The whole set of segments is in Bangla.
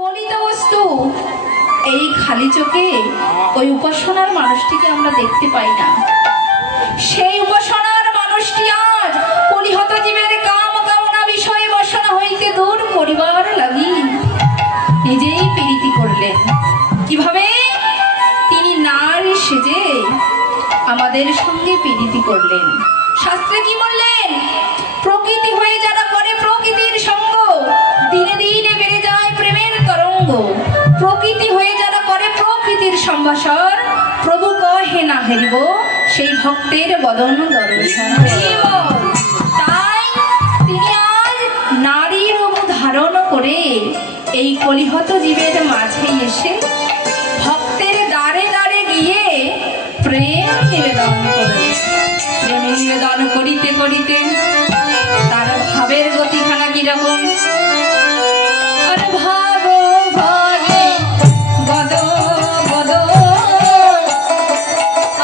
গলিত বস্তু। এই খালি চোখে ওই উপাসনার মানুষটিকে আমরা দেখতে পাই না। সেই উপাসনার মানুষটি আজ কলিহত জীবের কাম কামনা বিষয়ে বাসনা হইতে দূর করিবার লাগি নিজেই পীড়িতি করলেন। কিভাবে? তিনি নারী সেজে আমাদের সঙ্গে পীড়িতি করলেন। শাস্ত্রে কি বললেন? প্রকৃতি হয়ে যারা করে প্রকৃতির সঙ্গ, দিনে দিনে বেড়ে যায় প্রেমের তরঙ্গ। প্রকৃতি হয়ে যারা করে প্রকৃতির সম্ভাষণ, প্রভু কহে না হেরিব সেই ভক্তের বদন দর্শন। তাই তিনি আজ নারীর রূপ ধারণ করে এই কলিহত জীবের মাঝে এসে ভক্তের দ্বারে দ্বারে গিয়ে প্রেম নিবেদন করে। প্রেম নিবেদন করিতে করিতে তার ভাবের গতিখানা কিরকম? আর ভাব ভাবে গদ গদ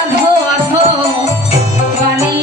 আধো আধো বাণী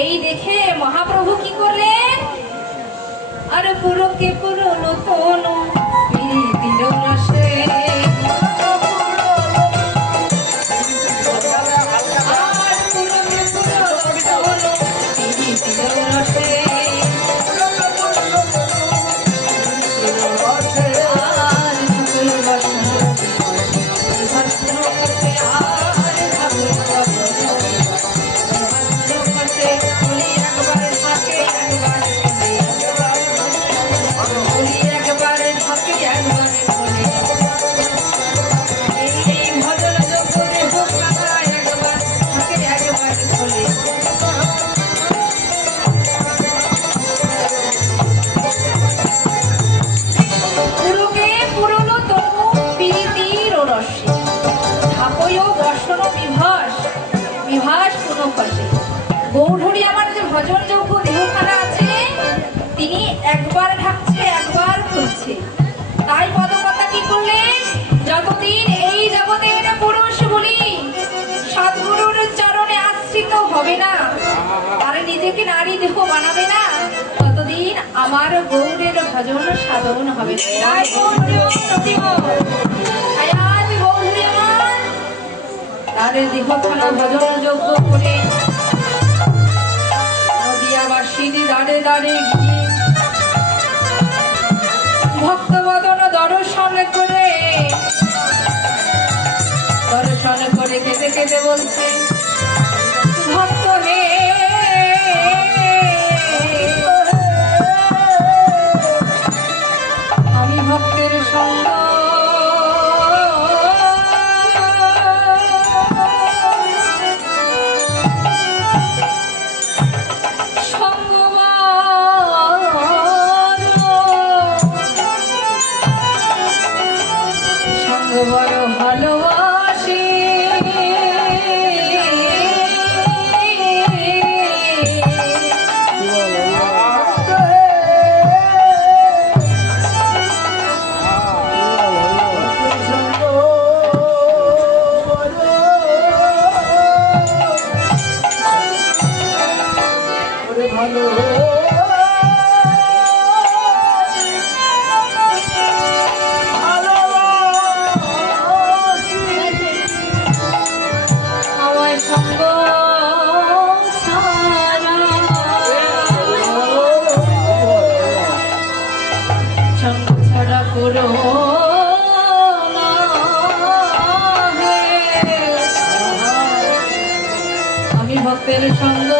এই দেখে মহাপ্রভু কি করলেন? আর পুরকে পুরো নতুন দিল রসে ভজন যোগ্য দেহখানা আছে, তিনি একবার ঢাকছে একবার খুলছে। তাই পদকথা কি করলেন, যতদিন এই জগতের পুরুষ বলি সদ্গুরুর চরণে আশ্রিত হবে না, আর নিজেকে নারী দেহ বানাবে না, ততদিন আমার গৌরের ভজন সাধন হবে না। তাই আজ গৌরী আমার তার দেহখানা ভজন যোগ্য করে নদিয়াবাসীর দাঁড়ে দাঁড়ে গিয়ে ভক্তবদন দর্শন করে কেঁদে কেঁদে বলছে, ভক্ত হে আমি ভক্তের সঙ্গ বড় ভালোবাসি, আমি ভক্তের সঙ্গ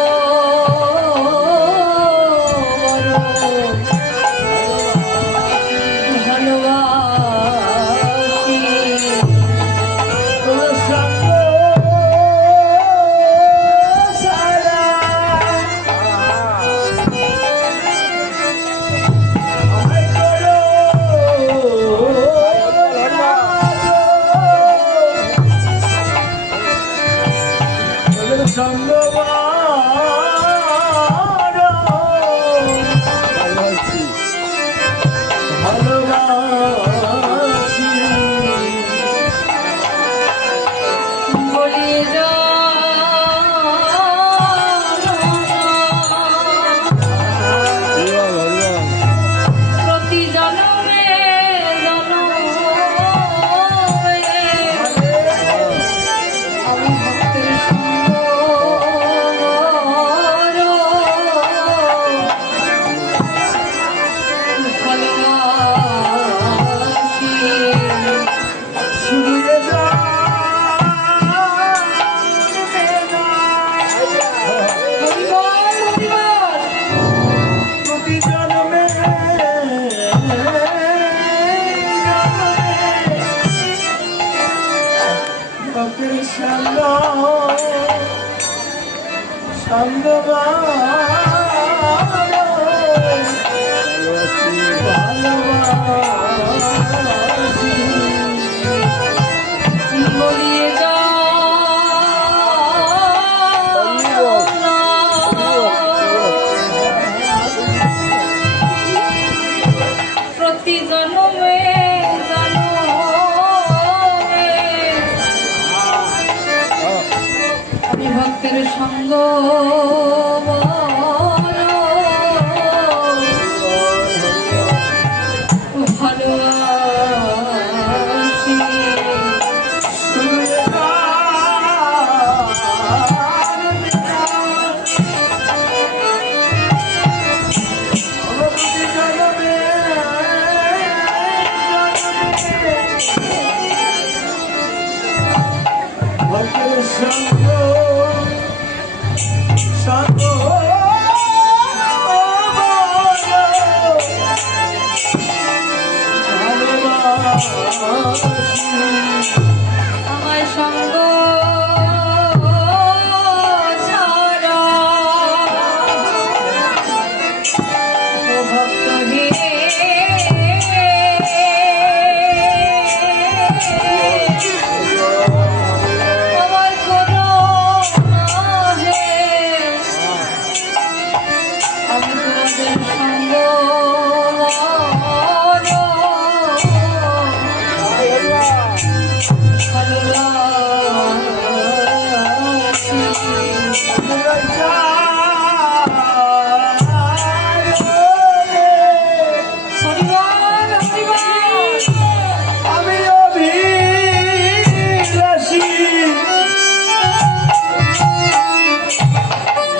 ভক্তের সঙ্গ আমার সঙ্গ ছাড়া ভক্ত হে আমার কোনো হে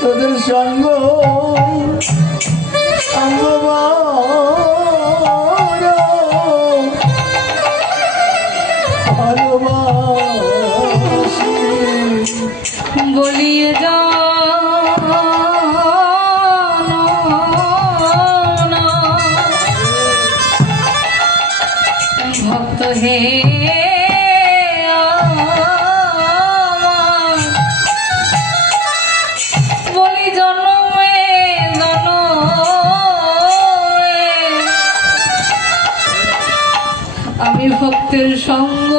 তোদের সঙ্গ সঙ্গ ভালোবাসি বলিয়ে যা ভক্ত হে বলি জন্মে আমি ভক্তের সঙ্গ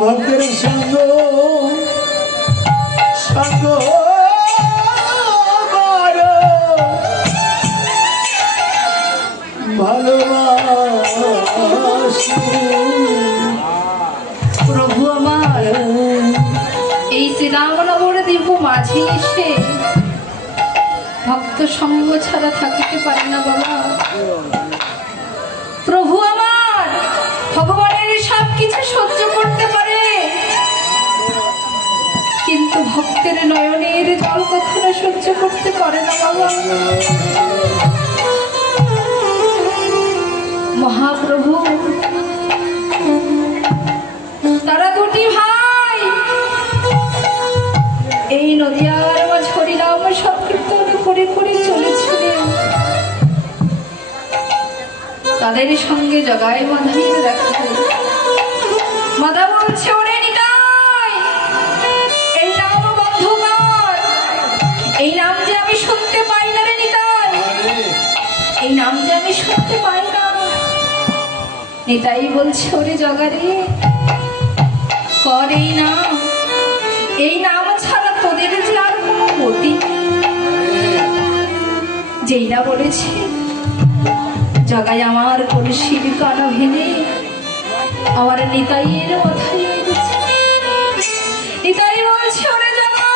ভক্তের সঙ্গ সঙ্গ ভালোবাসি প্রভু আমার এই শ্রীরামনগর দিব্য মাঝে এসে ভক্ত সঙ্গ ছাড়া থাকিতে পারে না বাবা। প্রভু আমার ভগবানের সব কিছু সহ্য করতে পারে, কিন্তু ভক্তের নয়নের জল কখনো সহ্য করতে পারে না বাবা। মহাপ্রভু তারা দুটি ভাই এই নদিয়ার মাঝ হরিনাম সংকীর্তন করে করে চলেছিলেন। তাদের সঙ্গে জগায় মাধাইয়ের দেখা হল। মাধা বলছে, ওরে নিতাই, এই নাম বন্ধকার, এই নাম যে আমি শুনতে পাই না রে নিতাই, এই নাম যে আমি শুনতে পাই না। নিতাই বলছে, ওরে জগারে কর এই নাম ছাড়া তোদের যে আর কোনো গতি নেই। যেই না বলেছে জগাই আমার কলসির কানা ভেঙে আমার নিতাইয়ের মাথায় মেরেছে। নিতাই বলছে, ওরে জগা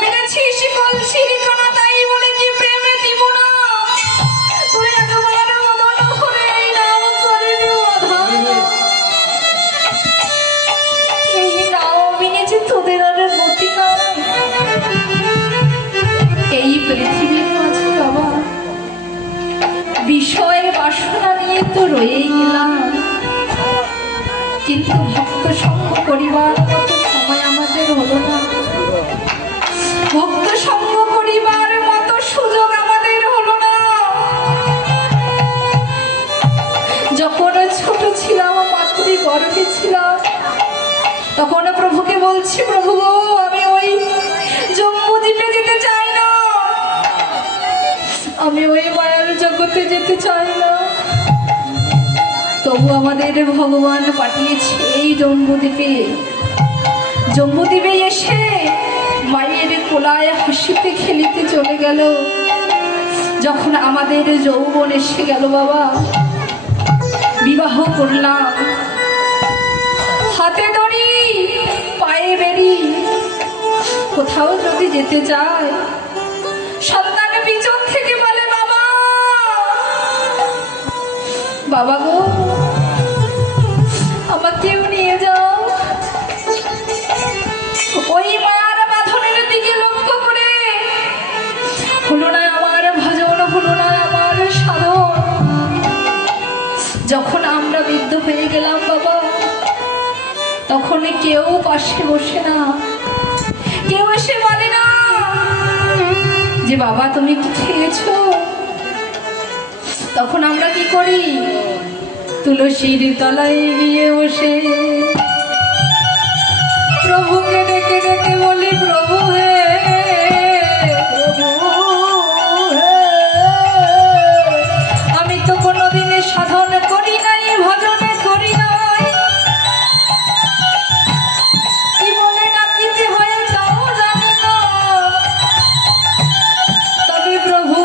মেরেছিস কলসির কানা, তাই বলে কি প্রেমে দিব না? তোরে একবার মদন করে এই নাম করে এই নাম মেনেছে তোদের আর গতি নাই। এই পৃথিবীর মাঝে বাবা বিষয় বাসনা নিয়ে তো রয়েই গেলাম, কিন্তু ভক্ত সঙ্গ করিবার মতো সময় আমাদের হলো না, ভক্ত সঙ্গ করিবার মতো সুযোগ আমাদের হলো না। যখন ছোট ছিলাম, মাতৃ গর্ভে ছিলাম, তখন প্রভুকে বলছি, প্রভু গো আমি ওই জম্বুদ্বীপে যেতে চাই না, আমি ওই মায়ার জগতে যেতে চাই না। তবু আমাদের ভগবান পাঠিয়েছে এই জম্বুদ্বীপে। জম্বুদ্বীপে এসে মায়ের কোলায় হাসিতে খেলিতে চলে গেল। যখন আমাদের যৌবন এসে গেল বাবা, বিবাহ করলাম, হাতে দড়ি পায়ে বেরি, কোথাও যদি যেতে চায় সন্তান পিছন থেকে বলে, বাবা বাবা গো আমাকেও নিয়ে যাও। ওই মায়ার বাঁধনের দিকে লক্ষ্য করে হলো না আমার ভজন, হলো না আমার সাধন। যখন আমরা বৃদ্ধ হয়ে গেলাম বাবা, তখন কেউ পাশে বসে না, কেউ এসে বলে না যে বাবা তুমি কি খেয়েছো। তখন আমরা কি করি? তুলসীর তলায় গিয়ে বসে প্রভুকে ডেকে ডেকে বলি, প্রভু হে আমি তো কোনোদিনে সাধন করি নাই, ভজনে করি নাই, কি বলে ডাকিতে হয় তাও জানি না। তবে প্রভু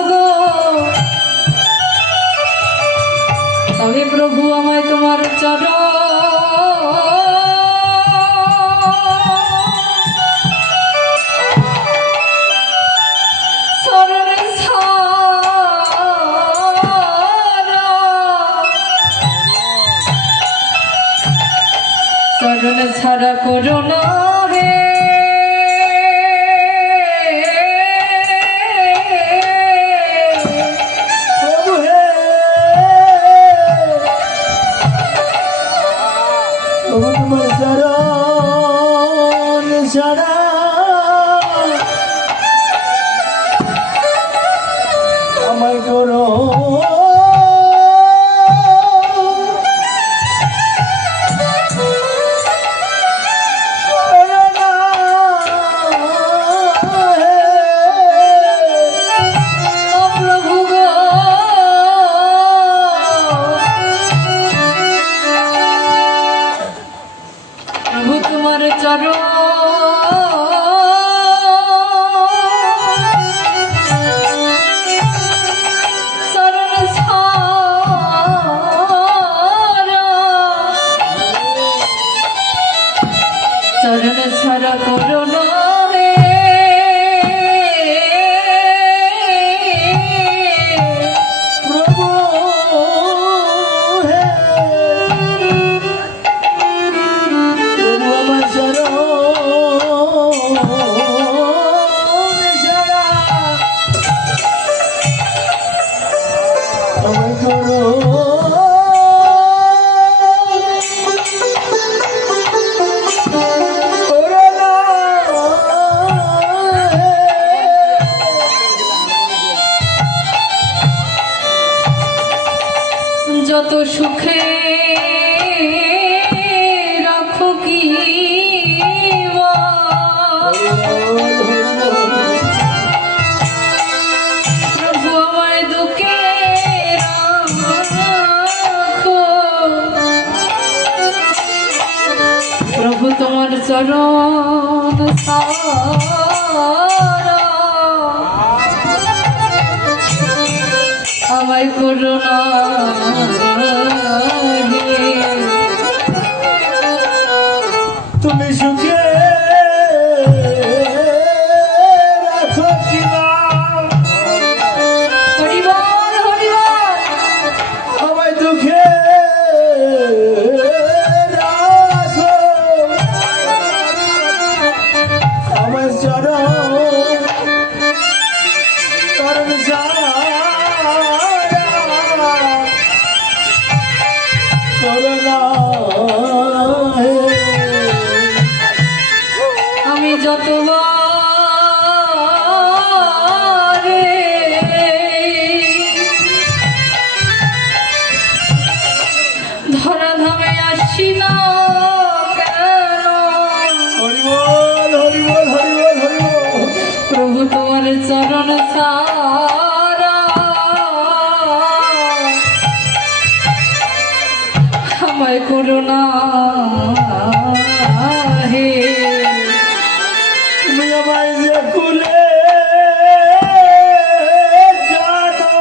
চরণ ছাড়া করুণা হে প্রভু হে প্রভু তোমার চরণ ছাড়া আমায় করো চরণ ছাড়া করুণা হে প্রভু হে প্রভু আমার চরণ ছাড়া আমায় করো যত সুখে রাখো কি প্রভু আমায় দুঃখে রাখো প্রভু তোমার চরণ সারা আমায় করুণা তুমি সুখে রাখো কিনা হরিবল হরিবল আমায় দুঃখে রাখো আমার চরণ ছাড়া করোনা আমি যতবার ধরা ধামে আসছি না কেন হরিবল হরিবল হরিবল হরিবল প্রভু তোমার চরণ ছাড়া আমায় করুণা হে তুমি আমায় যে কুলে জানো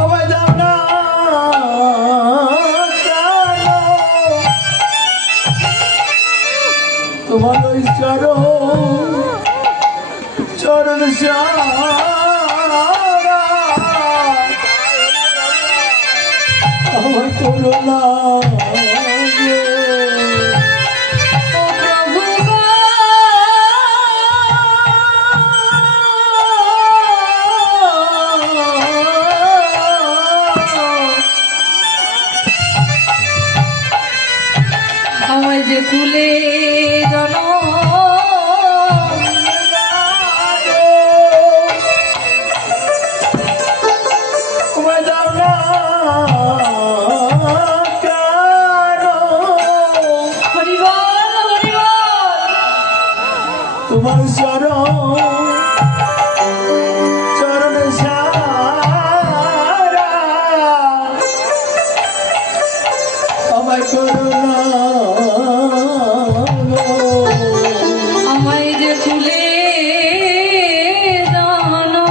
আমায় দাও না জানো তোমার ওই চরণ ছাড়া আমার করোনা ও প্রভু গো, আমায় যে তুলে জানো তোমায় দাও না কেন হরিবল হরিবল তোমার চরণ ছাড়া আমায় করুণা আমায় যে তুলে জানো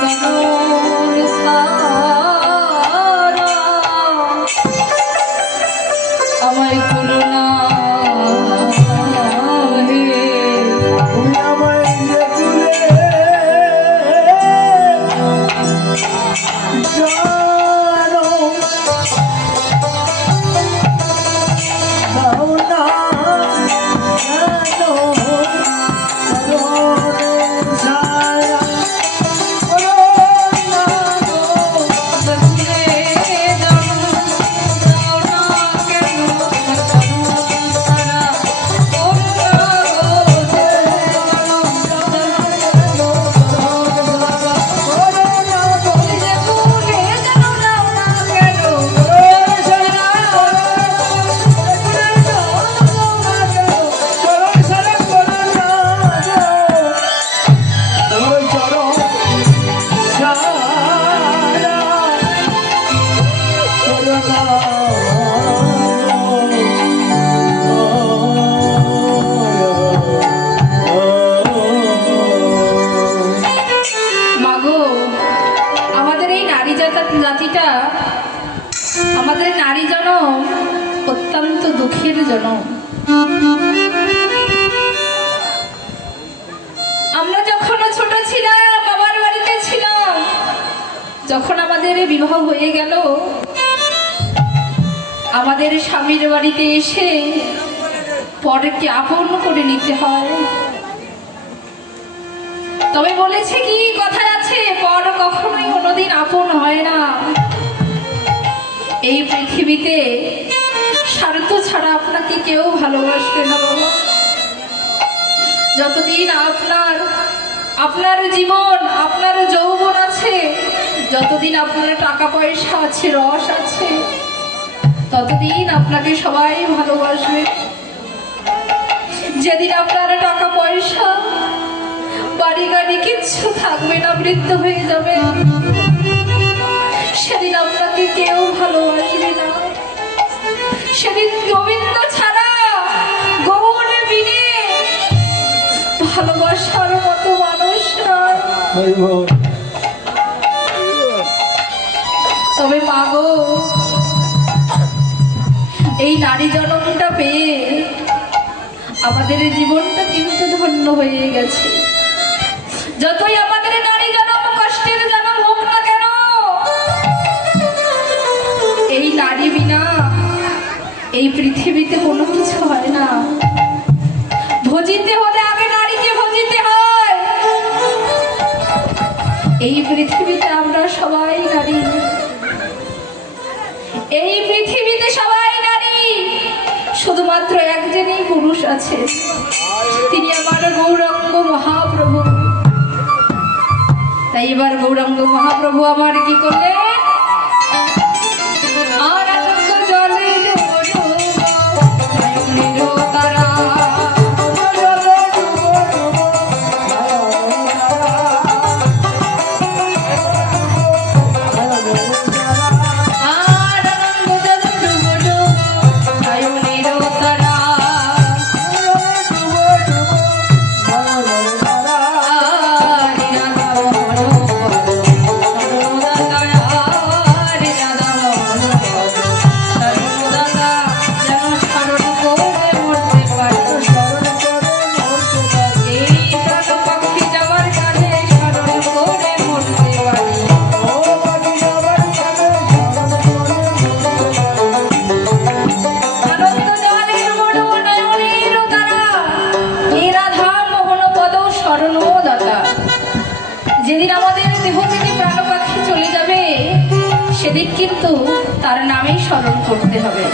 চরণ সারা আমায় করুণা হে তুমি আমায় যে তুলে জানো দাও না জানো চরণ ছায়া করুণা গো বন্দে জানো দাও না কেন চরণ সারা করুণা গো জানো বলি যে ভুলে জানো দাও না কেন মাগো আমাদের এই নারী জাতিটা আমাদের নারী জনম অত্যন্ত দুঃখের জনম। আমরা যখন ছোট ছিলাম বাবার বাড়িতে ছিলাম, যখন আমাদের বিবাহ হয়ে গেল আমাদের স্বামীর বাড়িতে এসে পরকে আপন করে নিতে হয়। তবে বলেছে কি কথায় আছে, পর কখনোই কোনোদিন আপন হয় না। এই পৃথিবীতে স্বার্থ ছাড়া আপনাকে কেউ ভালোবাসবে না বাবা। যতদিন আপনার জীবন আপনার যৌবন আছে, যতদিন আপনার টাকা পয়সা আছে রস আছে, ততদিন আপনাকে সবাই ভালোবাসবে। যেদিন আপনার টাকা পয়সা বাড়ি গাড়ি কিচ্ছু থাকবে না, বৃদ্ধ হয়ে যাবে, সেদিন আপনাকে কেউ ভালোবাসবে না। সেদিন গোবিন্দ ছাড়া গৌর বিনে ভালোবাসার মতো মানুষ নয়। তবে মাগো এই নারী জনমটা পেয়ে আমাদের জীবনটা কিন্তু ধন্য হয়ে গেছে। যতই আমাদের নারী জনম কষ্টের জনম হোক না কেন, এই নারী বিনা এই পৃথিবীতে কোনো কিছু হয় না। ভজিতে হলে আগে নারীকে ভজিতে হয়। এই পৃথিবীতে আমরা সবাই নারী, এই পৃথিবীতে সবাই নারী, শুধুমাত্র একজনই পুরুষ আছে, তিনি আমার গৌরাঙ্গ মহাপ্রভু। তাই এবার গৌরাঙ্গ মহাপ্রভু আমার কি করলেন, আনন্দ জলে তারা যেদিন আমাদের দেহ থেকে প্রাণ পাখি চলে যাবে, সেদিন কিন্তু তার নামেই স্মরণ করতে হবে।